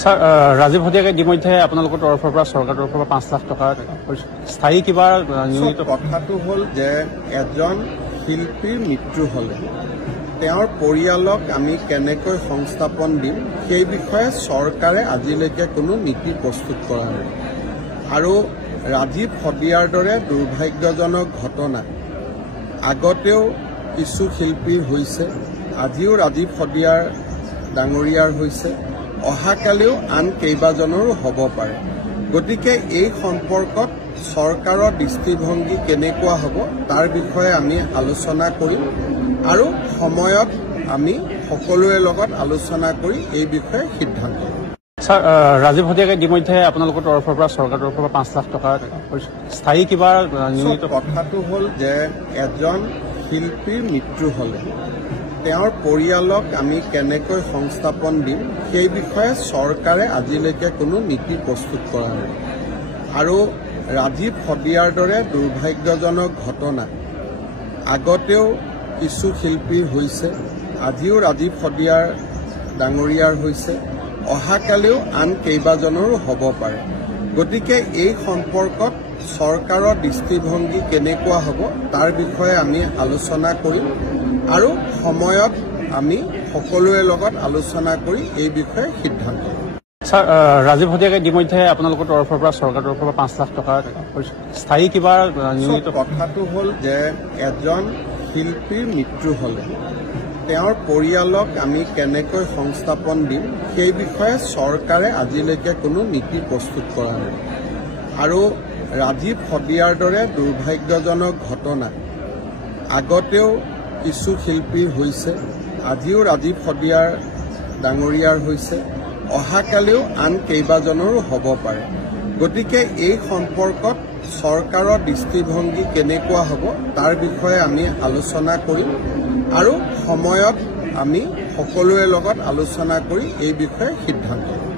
sir Rajiv হদিয়াকে ইতিমধ্যে আপোনালোকৰ তৰফৰ পৰা চৰকাৰৰ তৰফৰ পৰা 5 লাখ টকা স্থায়ী কিবা নিয়মিত কথাটো হ'ল যে এজন শিল্পীৰ মৃত্যু হলে তেওঁৰ পৰিয়ালক আমি কেনেকৈ সংস্থাপন দিম সেই বিষয়ে চৰকাৰে আজিলৈকে কোনো নীতি প্ৰস্তুত কৰা নাই আৰু ৰাজীৱ হদিয়াৰ দৰে দুৰ্ভাগ্যজনক ঘটনা আগতেও কিছু শিল্পীৰ হৈছে আজিও ৰাজীৱ হদিয়াৰ ডাঙৰীয়াৰ হৈছে অহাকালিও আন কেইবাজনৰো হ'ব পাৰে গতিকে এই সম্পৰ্কত চৰকাৰৰ দৃষ্টিভংগী কেনেকুৱা হ'ব তাৰ বিষয়ে আমি আলোচনা কৰিম আৰু সময়ত আমি সকলোৰে লগত আলোচনা কৰি এই বিষয়ে সিদ্ধান্ত ল'ম স্যাৰ ৰাজীৱ হদিয়াকে ইতিমধ্যে আপোনালোকৰ তৰফৰ পৰা চৰকাৰৰ তৰফৰ পৰা 5 লাখ টকা স্থায়ী কিবা নিয়মিত কথাটো হ'ল যে এজন শিল্পীৰ মৃত্যু হলে তেওঁৰ পৰিয়ালক আমি কেনেকৈ সংস্থাপন দিম সেই বিষয়ে চৰকাৰে আজিলৈকে কোনো নীতি প্ৰস্তুত কৰা নাই আৰু ৰাজীৱ হদিয়াৰ দৰে দুৰ্ভাগ্যজনক ঘটনা আগতেও কিছু শিল্পীৰ হৈছে আজিও ৰাজীৱ হদিয়াৰ ডাঙৰীয়াৰ হৈছে অহাকালিও আন কেইবাজনৰো হ'ব পাৰে গতিকে এই সম্পৰ্কত চৰকাৰৰ দৃষ্টিভংগী কেনেকুৱা হ'ব তাৰ বিষয়ে আমি আলোচনা কৰিম আৰু সময়ত আমি সকলোৰে লগত আলোচনা কৰি এই বিষয়ে সিদ্ধান্ত ল'ম স্যাৰ ৰাজীৱ হদিয়াকে ইতিমধ্যে আপোনালোকৰ তৰফৰ পৰা চৰকাৰৰ তৰফৰ পৰা 5 লাখ টকা স্থায়ী কিবা নিয়মিত কথাটো হ'ল যে এজন শিল্পীৰ মৃত্যু হলে তেওঁৰ পৰিয়ালক আমি কেনেকৈ সংস্থাপন দিম সেই বিষয়ে চৰকাৰে আজিলৈকে কোনো নীতি প্ৰস্তুত কৰা নাই আৰু ৰাজীৱ হদিয়াৰ দৰে দুৰ্ভাগ্যজনক ঘটনা আগতেও কিছু শিল্পীৰ হৈছে আজিও ৰাজীৱ হদিয়াৰ ডাঙৰীয়াৰ হৈছে অহাকালিও আন কেইবাজনৰো হ'ব পাৰে গতিকে এই সম্পৰ্কত চৰকাৰৰ দৃষ্টিভংগী কেনেকুৱা হ'ব তাৰ বিষয়ে আমি আলোচনা কৰিম আৰু সময়ত আমি সকলোৰে লগত আলোচনা কৰি এই বিষয়ে সিদ্ধান্ত ল'ম